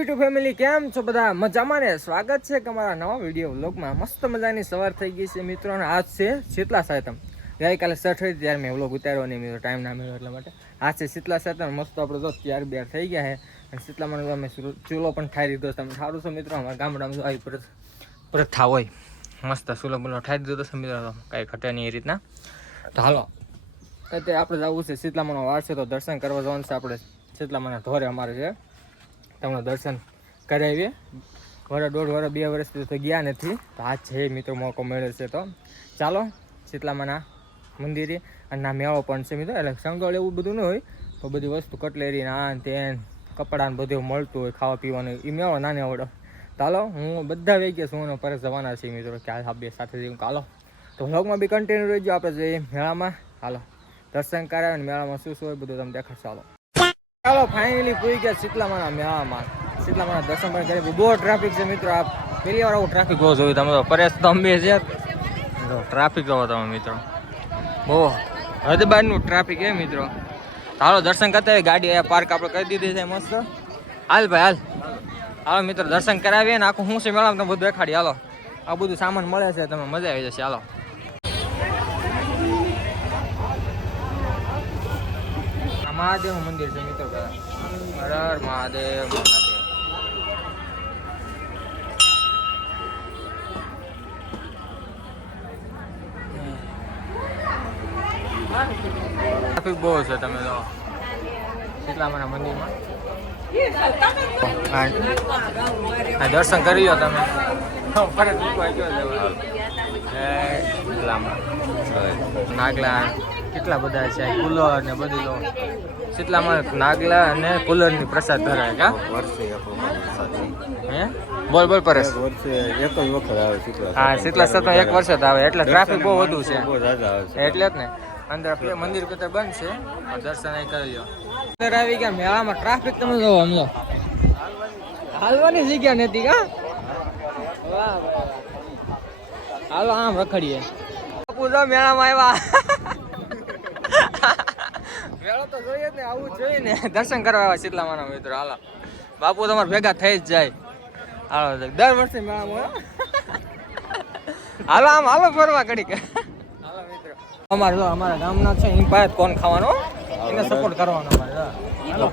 YouTube family કેમ છો બધા મજામાં ને? સ્વાગત છે તમારા નવા વિડીયો વ્લોગમાં. મસ્ત મજાની સવાર થઈ ગઈ છે મિત્રો, અને આજ છે શીતલા સાતમ. ગઈકાલે છઠ હતી ત્યારે મેં વ્લોગ ઉતાર્યો નહીં, મિત્રો ટાઈમ ના મળ્યો એટલા માટે. આજ છે શીતલા સાતમ. મસ્ત આપણે તો તૈયાર બિયાર થઈ ગયા છે, અને શીતલામાં અમે ચૂલો પણ ઠાઈ દીધો. તમે સારું છો મિત્રો, અમારા ગામડામાં આવી પ્રથા હોય, મસ્ત ચૂલો બૂલો ઠાઈ દીધો તો મિત્રો, કાંઈ ઘટે નહીં એ રીતના. તો હાલો અત્યારે આપણે જવું છે શીતલામાનો વાર છે, તો દર્શન કરવા જવાનું છે આપણે. શીતલામાના ઢોરે અમારે છે, તમને દર્શન કરાવીએ. વર્ષ દોઢ વર્ષ 2 વર્ષથી તો ગયા નથી, તો આજ છે મિત્રો મોકો મળે છે. તો ચાલો શીતલામાના મંદિરે. અને ના મેળો પણ છે મિત્રો, એટલે સંગળ એવું બધું ન હોય, તો બધી વસ્તુ કટલેરી આ તેન કપડાં બધું મળતું હોય, ખાવા પીવાનું એ મેળો નાને આવડો. ચાલો હું બધા વેગીએ શું પરત જવાના છીએ મિત્રો, કે આ બે સાથે જઈને ચાલો. તો વ્લોગમાં બી કન્ટિન્યુ રહેજો. આપણે જઈએ મેળામાં. હાલો દર્શન કરાવે ને મેળામાં શું શું હોય બધું તમને દેખાડશે. ચાલો ફાઇનલી પૂરી ગયા શીતલામાના મેળામાં. શીતલામાના દર્શન પણ કરી. બહુ ટ્રાફિક છે મિત્રો, આ પહેલી વાર આવું ટ્રાફિક બહુ જોયું. તમે તો પરેશ તો અંબે છે, ટ્રાફિક જોવો તમે મિત્રો, બહુ હદબારનું ટ્રાફિક હે મિત્રો. હાલો દર્શન કરતા હોય, ગાડી અહીંયા પાર્ક આપણે કરી દીધી છે મસ્ત. હાલ ભાઈ હાલો મિત્રો દર્શન કરાવીએ ને આખું શું છે મેળામાં તમે બધું દેખાડી. હાલો આ બધું સામાન મળે છે, તમે મજા આવી જશે. હાલો મહાદેવનું મંદિર છે મિત્રો, હર હર મહાદેવ. ટ્રાફિક બહુ છે, તમે તો શીતલામાના મંદિરમાં દર્શન કરી લો તમે. નાગલા કેટલા બધા છે, કુલર ને બધી લો. શીતલામાં નાગલા અને કુલર ની પ્રસાદ ધરાય કા વર્ષે હે બોલ બોલ પરેશ વર્ષે એક જ વખત આવે શીતલા. હા શીતલા સાતમ એક વર્ષે જ આવે, એટલે ટ્રાફિક બહુ વધુ છે એટલે જ ને. અંદર મંદિર કતર બંધ છે, દર્શન અહીં કરી લો. અંદર આવી ગયા મેળામાં. ટ્રાફિક તમે જોવો, સમજો હાલવાની જગ્યા નથી કા. વાહ હાલો આમ રખડીએ. પૂજા મેળામાં આવ્યા. મેળો તો જોઈએ જ ને, આવું જોઈએ ને. દર્શન કરવા આવ્યા શીતલામાના મિત્રો. હાલો બાપુ તમારે ભેગા થઈ જ જાય. હાલો દર વર્ષે મેળામાં. હાલો આમ હાલો ફરવા ઘડીક. હાલો મિત્રો અમારે જો અમારા ગામના છે એની પાસે કોણ ખાવાનો, એને સપોર્ટ કરવાનો અમારે.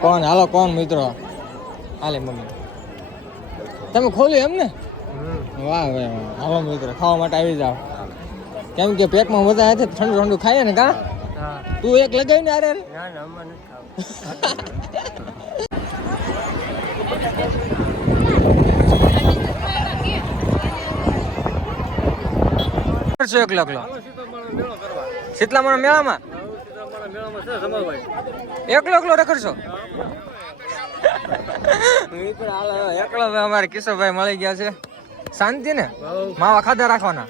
કોણ હાલો કોણ મિત્રો હાલે મમ્મી તમે ખોલ્યું એમ ને? વાહ ભાઈ વાહ. હાલો મિત્રો ખાવા માટે આવી જાવ, કેમ કે પેટમાં મજા આવે છે, ઠંડુ ઠંડુ ખાઈએ ને કા. તું એક લગાવી ને અરે એક લખલો શીતલામાના મેળામાં એકલો એકલો રખડશો મિત્રો. એકલો અમારે કિશોરભાઈ મળી ગયા છે. શાંતિ ને માવા ખાધા રાખવાના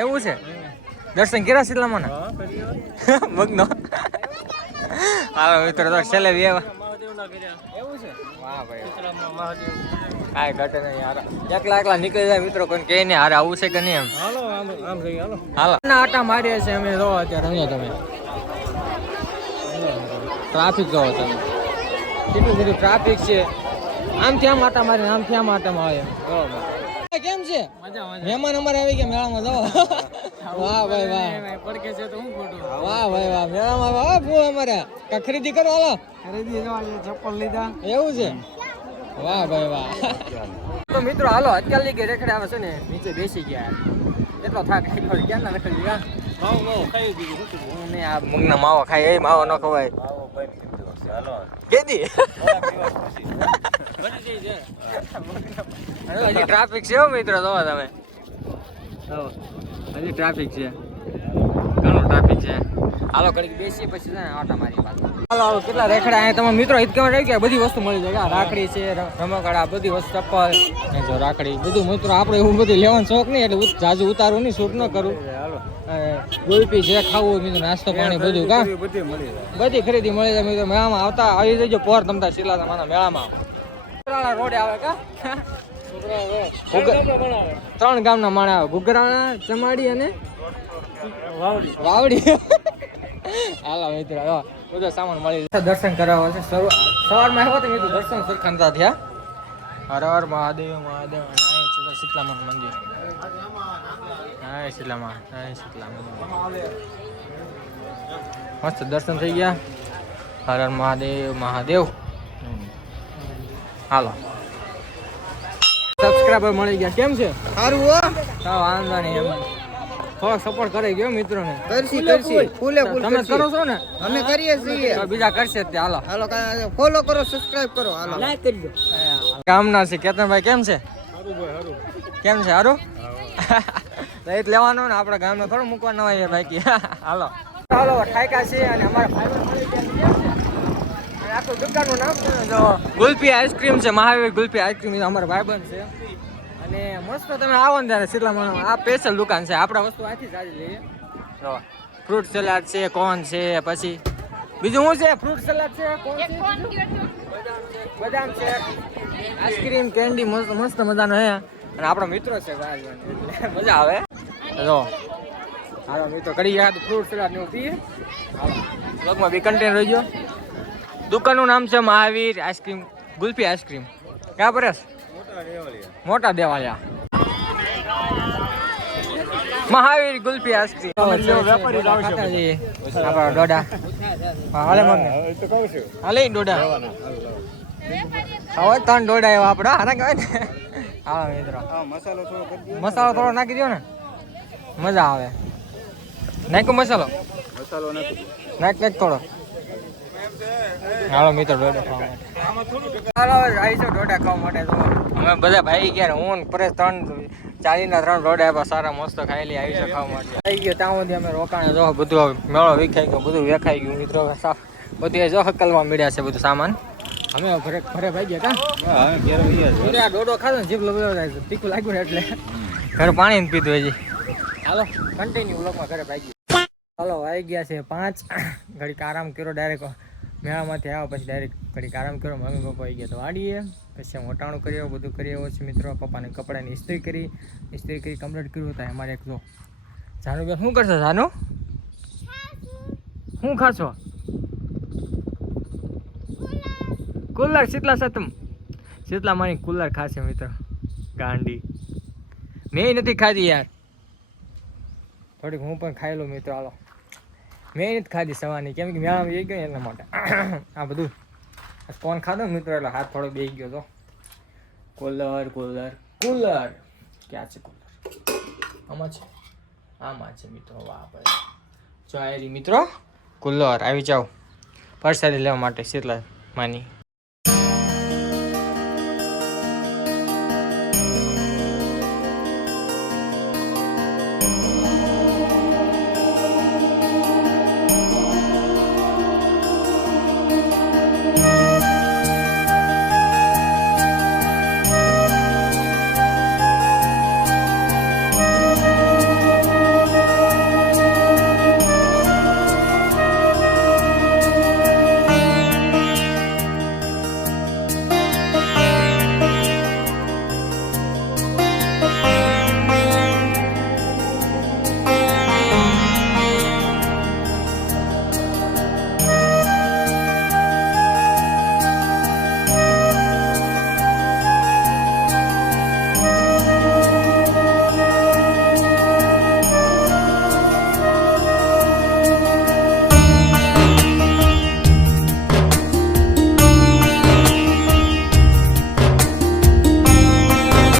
એવું છે. દર્શન કર્યા શીતલામાના મગનો. હાલો મિત્રો તો છેલ્લે એવું છે. વાહ ભાઈ કાંઈ ઘટે નહીં યાર, એકલા એકલા નીકળી જાય મિત્રો, કોઈ કહે નહીં હારે આવું છે કે નહીં એમ. હાલો આટા મારીએ છીએ અમે. જો અત્યારે અહીંયા તમે ટ્રાફિક જોવો તમે, કેટલું બધું ટ્રાફિક છે. આમથી આમ આટા મારીને આમથી આમ આટામાં આવે. કેમ છે? મહેમાન અમારે આવી ગયા મેળામાં. જો વાહ ભાઈ વાહ, પડકે છે તો હું ખોટું. વાહ ભાઈ વાહ, મેળામાં વાહ બહુ અમારે કા ખરીદી કરો. હાલો ખરીદી ચપ્પલ લીધા એવું છે. વાહ ભાઈ વાહ. તો મિત્રો હાલો અત્યારે કે રેખડે આવે છે ને, નીચે બેસી ગયા. એટલો થાક ક્યાં ના રખડી ગયા. ખાઈ દીધું ને આ મગના માવો ખાય, એ માવો ન ખવાય. કેદી હજી ટ્રાફિક છે મિત્રો, જોવા તમે હજી ટ્રાફિક છે, ઘણું ટ્રાફિક છે. હાલો ઘડીક બેસી પછી છે ને આટા મારી પાછા. હાલો હાલો કેટલા રેખડા અહીંયા તમે મિત્રો ઈદ કેવા રહી ગયા, બધી વસ્તુ મળી જાય. રાખડી છે, રમકડા, બધી વસ્તુ, ચપ્પલ જો રાખડી બધું મિત્રો. આપણે એવું બધું લેવાનો શોખ નહીં, એટલે જાજુ ઉતારવું નહીં, શૂટ ન કરું. ગોળપી જે ખાવું મિત્રો, નાસ્તો પાણી બધું કા બધી ખરીદી મળી જાય મિત્રો. મેળામાં આવતા આવી જજો પોર તમતા શીતલામાના મેળામાં. રોડે આવે કા 3 ગામના માણા આવે, ઘુઘરાણા, ચમાડી અને વાવડી. હાલો મિત્રો બધો સામાન મળી દર્શન કરાવવા છે સવારમાં આવ્યો તો મિત્રો દર્શન સરખાનતા થયા. હર હર મહાદેવ મહાદેવ. શીતલામાનું મંદિર. હા શીતલામાં મસ્ત દર્શન થઈ ગયા. હર હર મહાદેવ મહાદેવ. હાલો સબસ્ક્રાઈબર મળી ગયા. કેમ છે? સારું હો. વાંધો નહીં એમ થોડોક સપોર્ટ કરી ગયો મિત્રોને. કરશી ફૂલે ફૂલ તમે કરો છો ને? અમે કરીએ છીએ. બીજા કરશે તે. હાલો ફોલો કરો, સબસ્ક્રાઇબ કરો, હાલો લાઈક કરી દો. ગામના છે કેતનભાઈ. કેમ છે? કેમ છે? સારું. લઈ લેવાનો ને આપણા ગામનો થોડો મૂકવાનો હોય ભાઈ. હાલો હાલો ઠાયકા છે અને અમારા ભાઈબંધ મળી ગયા છે. આખું દુકાનનું નામ જો ગુલ્ફી આઈસ્ક્રીમ છે. મહાવીર ગુલ્ફી આઈસ્ક્રીમ અમારા ભાઈબંધ છે. અને મસ્ત તમે આવો ને ત્યારે શીતલામાં આ સ્પેશિયલ દુકાન છે. આપણા વસ્તુ આથી સારી લઈએ. જો ફ્રૂટ સલાડ છે, કોન છે, પછી બીજું શું છે? ફ્રૂટ સલાડ છે, કોન છે, બદામ છે, આઈસ્ક્રીમ, કેન્ડી મસ્ત મજાનો છે. અને આપણો મિત્રો છે એટલે મજા આવે. જો હાલો મિત્રો કરી ગયા તો ફ્રૂટ સલાડ ને એવું પીએ. હાલો બ્લોગમાં બી કન્ટેન્ટ રહી ગયો. દુકાનનું નામ છે મહાવીર આઈસ્ક્રીમ ગુલ્ફી આઈસ્ક્રીમ. ક્યાં પરેશ? મોટા દેવાલિયા. મહાવીર ગુલ્ફી આઈસ્ક્રીમ. આપણા ડોડા હાલે મને હાલે ડોડા હવે 3 ડોડા એવા આપડા હારા કહેવાય ને. હા મિત્રો મસાલો થોડો નાખી દો ને મજા આવે. નાખો મસાલો નાખ થોડો. હાલો મિત્રો ડોડા ખાવા માટે. હાલો આવીશું ડોડા ખાવા માટે. અમે બધા ભાઈ ગયા. હું પરેશ 40 ના 3 ડોડા આપ્યા સારા મસ્ત ખાઈ લઈ. આવીશું ખાવા માટે. આવી ગયો ત્યાં સુધી અમે રોકાણે. જો બધું મેળો વિખાઈ ગયો, બધું વેખાઈ ગયું મિત્રો. બધું જો હકલવા મળ્યા છે બધું સામાન. અમે ઘરે ભાઈ ગયા કા ડોડો ખાધો ને જીભ લગાવ્યો જાય છે. તીખું લાગ્યું ને એટલે ઘરે પાણી પીધું હજી. હાલો કન્ટિન્યુ વ્લોગમાં ઘરે ભાઈ ગયા. હાલો આવી ગયા છે 5. ઘડીક આરામ કર્યો. ડાયરેક્ટ મેળામાંથી આવ્યા પછી ડાયરેક્ટ ઘડીક આરામ કર્યો. મમ્મી પપ્પા આવી ગયા તો વાડીએ. પછી મોટાણું કર્યો, બધું કરી આવ્યો છે મિત્રો. પપ્પાને કપડાની ઇસ્ત્રી કરી કમ્પ્લીટ કર્યું હતા. અમારે એક જો જાનુ બેન શું કરશો? જાનુ શું ખાશો? કુલર. શીતલા સતમ શીતલા માની કુલર ખાશે મિત્રો. ગાંડી મેં નથી ખાધી યાર. થોડીક હું પણ ખાઈ લઉં મિત્રો. હાલો મેં નથી ખાધી સવારની કેમ કે મેળામાં જઈ ગયો એના માટે. આ બધું કોણ ખાધો મિત્રો એટલે હાથ થોડો બેસી ગયો તો. કુલર કુલર કુલર ક્યાં છે કુલર? આમાં છે મિત્રો. વાહ ભાઈ જો આવી મિત્રો કુલર. આવી જાઓ પ્રસાદી લેવા માટે શીતલા માની.